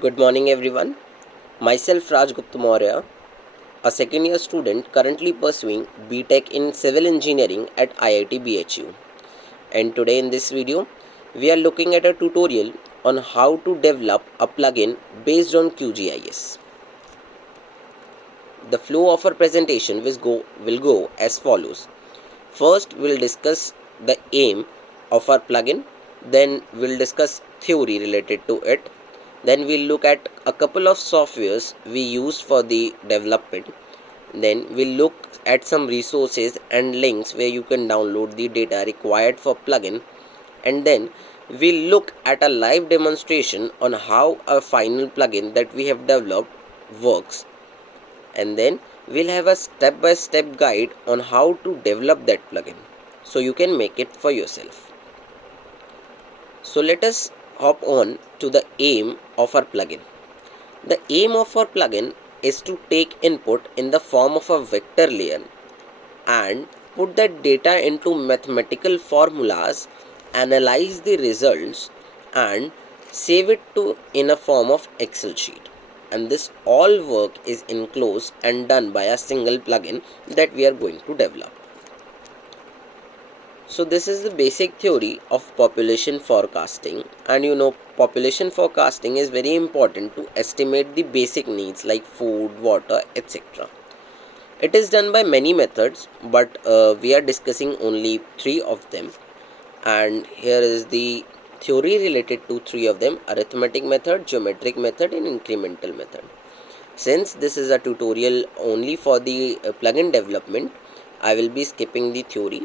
Good morning, everyone. Myself Raj Gupta Maurya, a second year student currently pursuing BTech in Civil Engineering at IIT BHU. And today in this video, we are looking at a tutorial on how to develop a plugin based on QGIS. The flow of our presentation will go as follows. First, we'll discuss the aim of our plugin, then we'll discuss theory related to it. Then we'll look at a couple of softwares we use for the development. Then we'll look at some resources and links where you can download the data required for plugin. And then we'll look at a live demonstration on how a final plugin that we have developed works. And then we'll have a step-by-step guide on how to develop that plugin so you can make it for yourself. So let us hop on to the aim of our plugin. The aim of our plugin is to take input in the form of a vector layer and put that data into mathematical formulas, analyze the results and save it to in a form of Excel sheet. And this all work is enclosed and done by a single plugin that we are going to develop. So this is the basic theory of population forecasting, and population forecasting is very important to estimate the basic needs like food, water, etc. It is done by many methods, but we are discussing only three of them, and here is the theory related to three of them: arithmetic method, geometric method and incremental method. Since this is a tutorial only for the plugin development, I will be skipping the theory,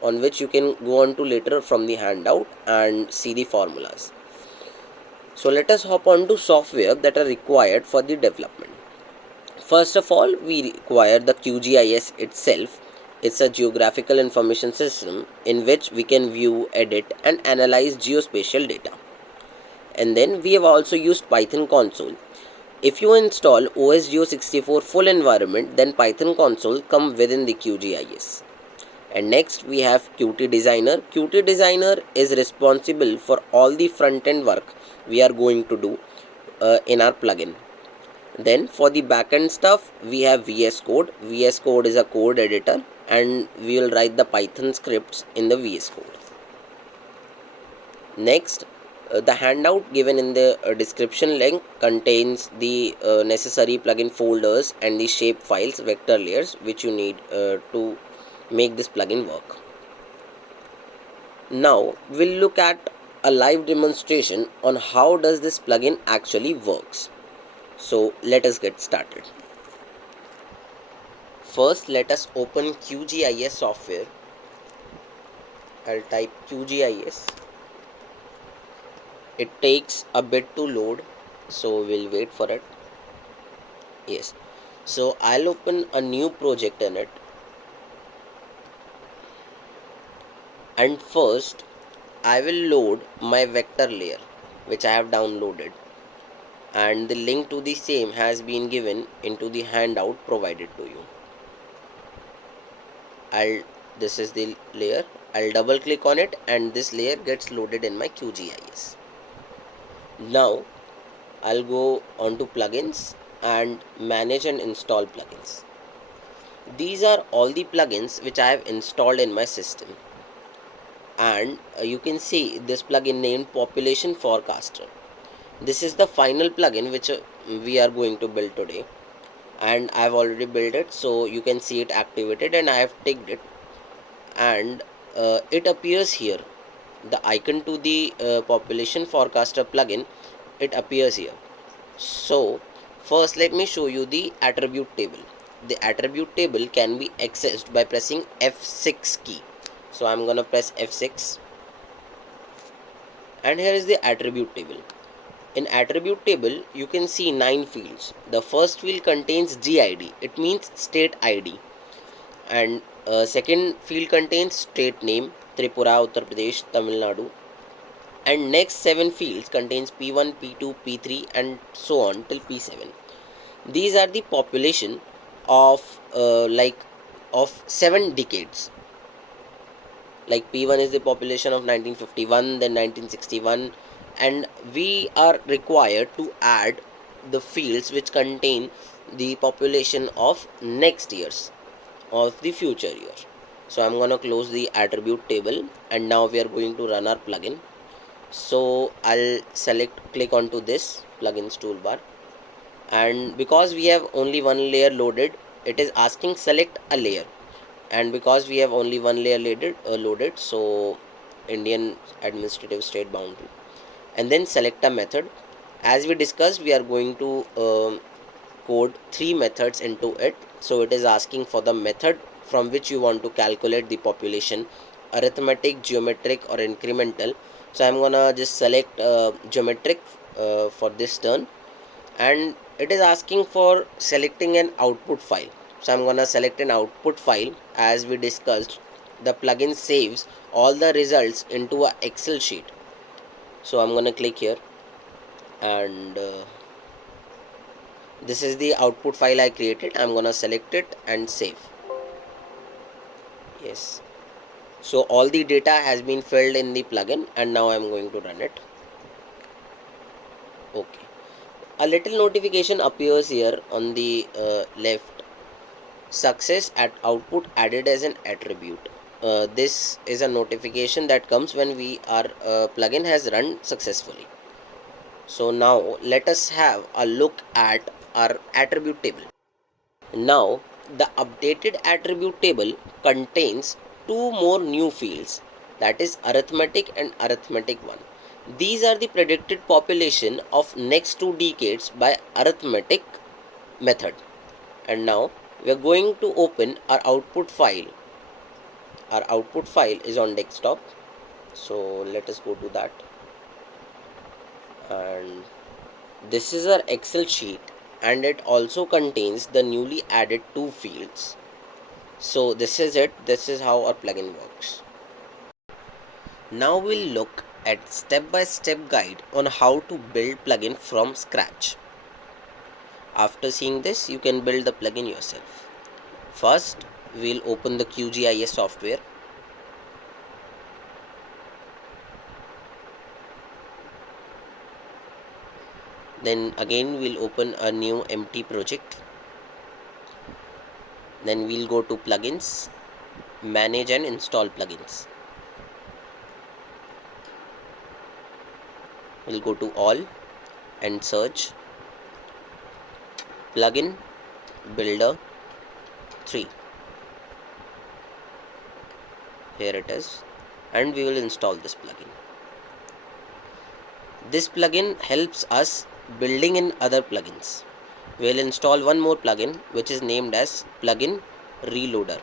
on which you can go on to later from the handout and see the formulas. So let us hop on to software that are required for the development. First of all, we require the QGIS itself. It's a geographical information system in which we can view, edit and analyze geospatial data. And then we have also used Python console. If you install OSGeo 64 full environment, then Python console come within the QGIS. And next we have Qt Designer. Qt Designer is responsible for all the front end work we are going to do in our plugin. Then for the backend stuff, we have VS Code. VS Code is a code editor and we will write the Python scripts in the VS Code. Next, the handout given in the description link contains the necessary plugin folders and the shape files, vector layers which you need to make this plugin work. Now we'll look at a live demonstration on how does this plugin actually works. So let us get started. First, let us open QGIS software. I'll type QGIS. It takes a bit to load, so we'll wait for it. Yes, so I'll open a new project in it. And first I will load my vector layer which I have downloaded, and the link to the same has been given into the handout provided to you. This is the layer. I'll double click on it and this layer gets loaded in my QGIS. Now I'll go on to plugins and manage and install plugins. These are all the plugins which I have installed in my system. And you can see this plugin named Population Forecaster. This is the final plugin which we are going to build today, and I have already built it, so you can see it activated and I have ticked it, and it appears here. The icon to the Population Forecaster plugin, it appears here. So first let me show you the attribute table. The attribute table can be accessed by pressing F6 key. So I'm gonna press F6, and here is the attribute table. In attribute table you can see 9 fields. The first field contains GID, it means state ID, and second field contains state name, Tripura, Uttar Pradesh, Tamil Nadu, and next 7 fields contains P1, P2, P3 and so on till P7. These are the population of 7 decades. Like P1 is the population of 1951, then 1961, and we are required to add the fields which contain the population of next years of the future year. So I'm gonna close the attribute table, and now we are going to run our plugin. So I'll click onto this plugins toolbar, and because we have only one layer loaded, it is asking select a layer, and because we have only one layer loaded, so Indian administrative state boundary, and then select a method. As we discussed, we are going to code three methods into it. So it is asking for the method from which you want to calculate the population: arithmetic, geometric, or incremental. So I'm gonna just select geometric for this turn, and it is asking for selecting an output file. So I'm gonna select an output file. As we discussed, the plugin saves all the results into a Excel sheet. So I'm gonna click here, and this is the output file I created. I'm gonna select it and save. Yes, so all the data has been filled in the plugin, and now I'm going to run it. Okay, a little notification appears here on the left: success at output added as an attribute. This is a notification that comes when our plugin has run successfully. So now let us have a look at our attribute table. Now the updated attribute table contains two more new fields, that is arithmetic and arithmetic 1. These are the predicted population of next 2 decades by arithmetic method. And now we are going to open our output file. Our output file is on desktop, so let us go to that, and this is our Excel sheet, and it also contains the newly added two fields. So this is it. This is how our plugin works. Now we'll look at step-by-step guide on how to build plugin from scratch. After seeing this, you can build the plugin yourself. First, we'll open the QGIS software. Then again we'll open a new empty project. Then we'll go to plugins, manage and install plugins. We'll go to all and search plugin builder 3. Here it is, and we will install this plugin. This plugin helps us building in other plugins. We'll install one more plugin which is named as plugin reloader.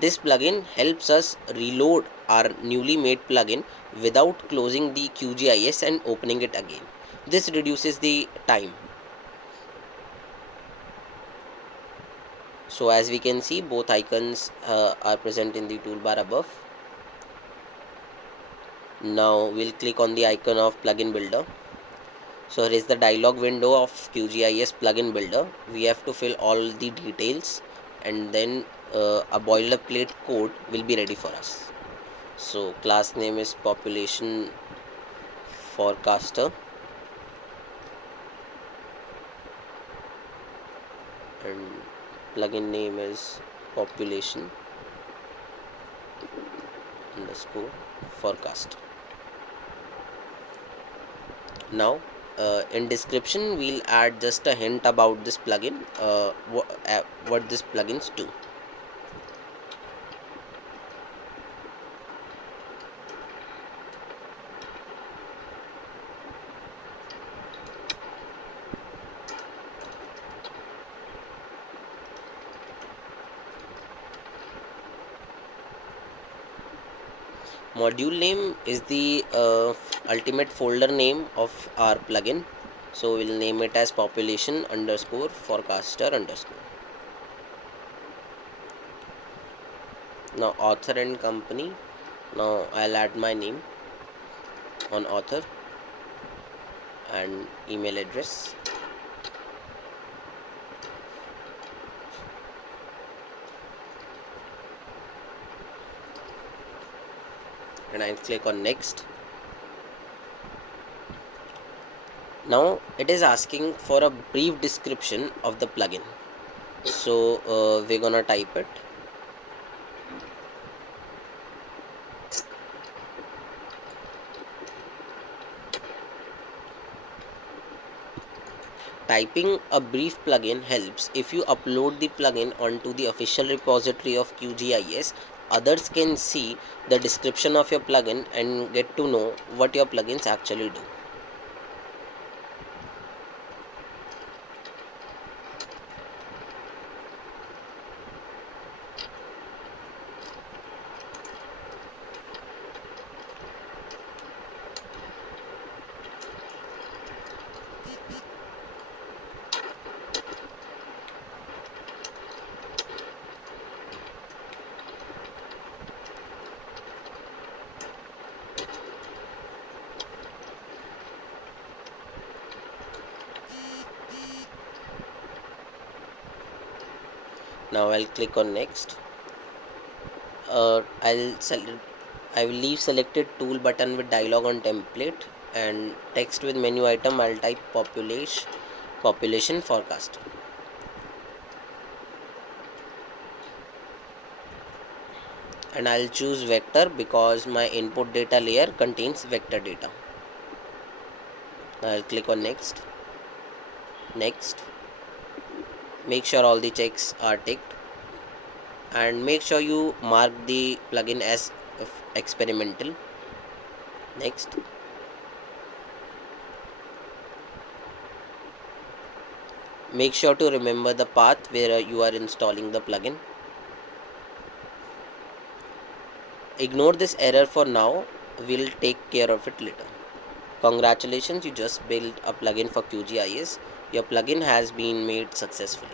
This plugin helps us reload our newly made plugin without closing the QGIS and opening it again. This reduces the time. So as we can see, both icons are present in the toolbar above. Now we'll click on the icon of plugin builder. So here is the dialog window of QGIS plugin builder. We have to fill all the details, and then a boilerplate code will be ready for us. So class name is population forecaster, and plugin name is population underscore forecast. Now in description we'll add just a hint about this plugin, what this plugins do. Module name is the ultimate folder name of our plugin, so we'll name it as population underscore forecaster underscore. Now author and company, now I'll add my name on author and email address. and I'll click on next. Now it is asking for a brief description of the plugin, so we're gonna type it. Typing a brief plugin helps. If you upload the plugin onto the official repository of QGIS, others can see the description of your plugin and get to know what your plugins actually do. Now I'll click on next. I will leave selected tool button with dialog on template, and text with menu item I'll type population forecasting. And I'll choose vector because my input data layer contains vector data. Now I'll click on next. Make sure all the checks are ticked, and make sure you mark the plugin as experimental. Next. Make sure to remember the path where you are installing the plugin. Ignore this error for now, we'll take care of it later. Congratulations, you just built a plugin for QGIS. Your plugin has been made successfully.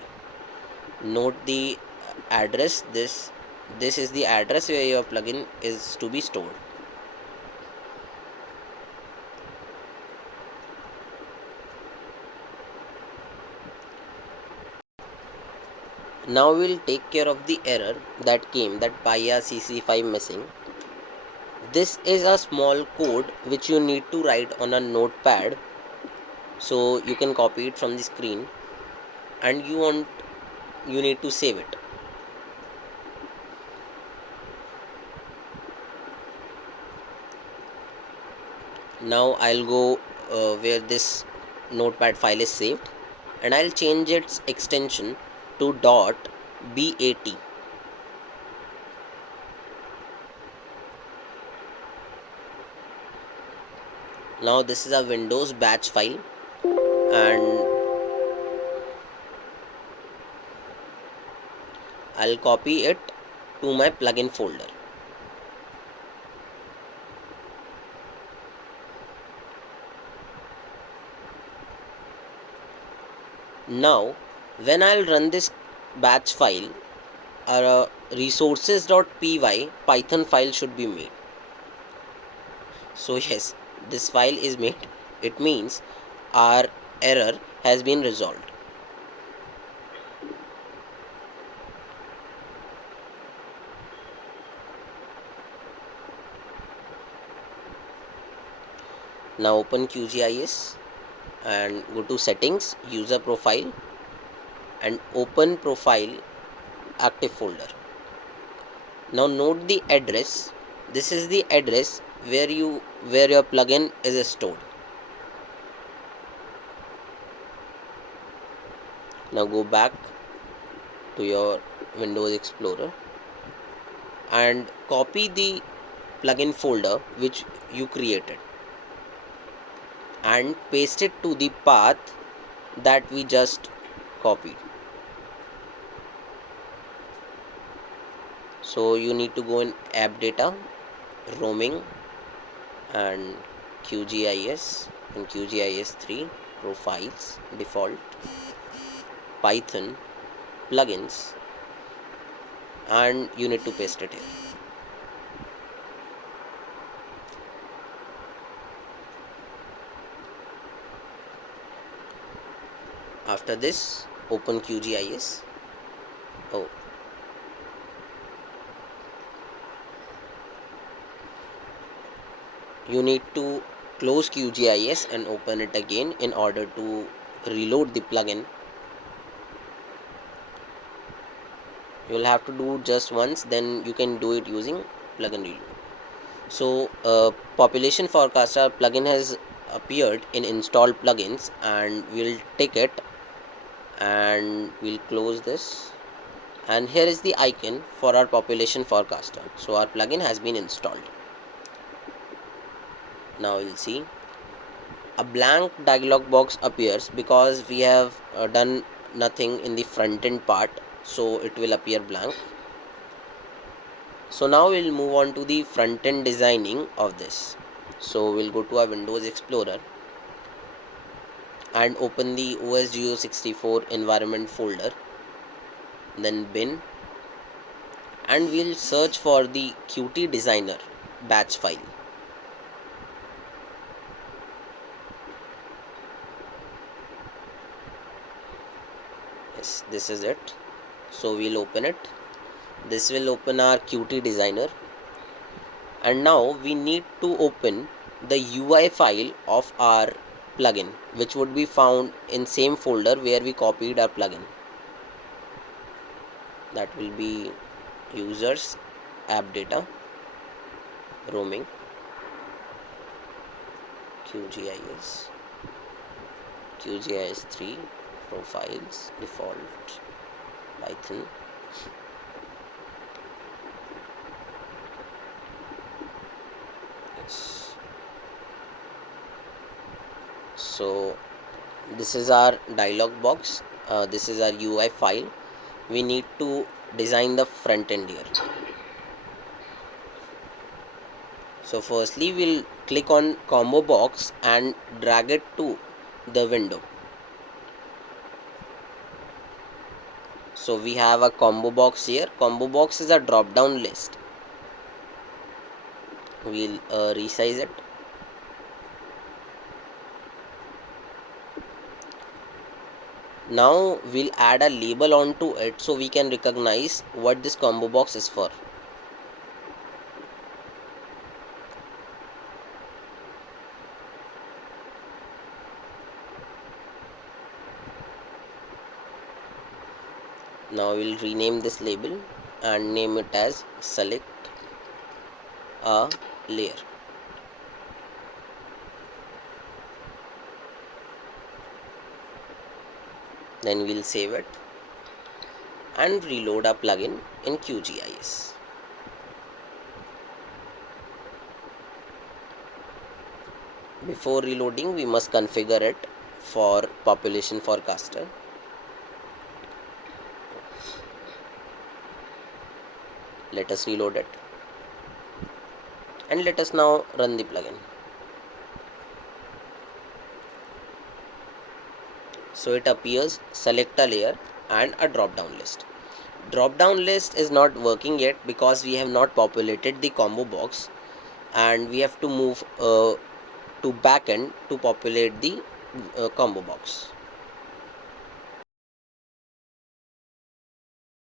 Note the address. This is the address where your plugin is to be stored. Now we'll take care of the error that came, that PyA CC5 missing. This is a small code which you need to write on a notepad, so you can copy it from the screen, and you need to save it. Now I'll go where this notepad file is saved, and I'll change its extension to .bat. Now this is a Windows batch file, and I'll copy it to my plugin folder. Now when I'll run this batch file, our resources.py Python file should be made. So yes, this file is made. It means our error has been resolved. Now open QGIS and go to settings, user profile, and open profile active folder. Now note the address. This is the address where your plugin is stored. Now go back to your Windows Explorer and copy the plugin folder which you created and paste it to the path that we just copied. So you need to go in app data, roaming, and QGIS, and QGIS 3 profiles, default, Python, plugins, and you need to paste it here. After this, open QGIS. Oh, you need to close QGIS and open it again in order to reload the plugin. You will have to do just once, then you can do it using plugin reload. So population forecaster plugin has appeared in install plugins, and we'll take it and we'll close this, and here is the icon for our population forecaster. So our plugin has been installed. Now we'll see a blank dialog box appears because we have done nothing in the front end part, so it will appear blank. So now we'll move on to the front end designing of this. So we'll go to our Windows Explorer and open the OSGeo64 environment folder, then bin, and we'll search for the Qt Designer batch file. Yes, this is it. So we'll open it. This will open our Qt Designer, and now we need to open the UI file of our plugin, which would be found in same folder where we copied our plugin. That will be users, app data, roaming, QGIS, QGIS 3, profiles, default, Python. Yes. So this is our dialog box. This is our UI file. We need to design the front end here. So firstly we'll click on combo box and drag it to the window. So we have a combo box here. Combo box is a drop down list. We'll resize it. Now we'll add a label onto it so we can recognize what this combo box is for. Now we'll rename this label and name it as select a layer. Then we'll save it and reload our plugin in QGIS. Before reloading, we must configure it for population forecaster. Let us reload it, and let us now run the plugin. So it appears select a layer and a drop down list. Drop down list is not working yet because we have not populated the combo box, and we have to move to backend to populate the combo box.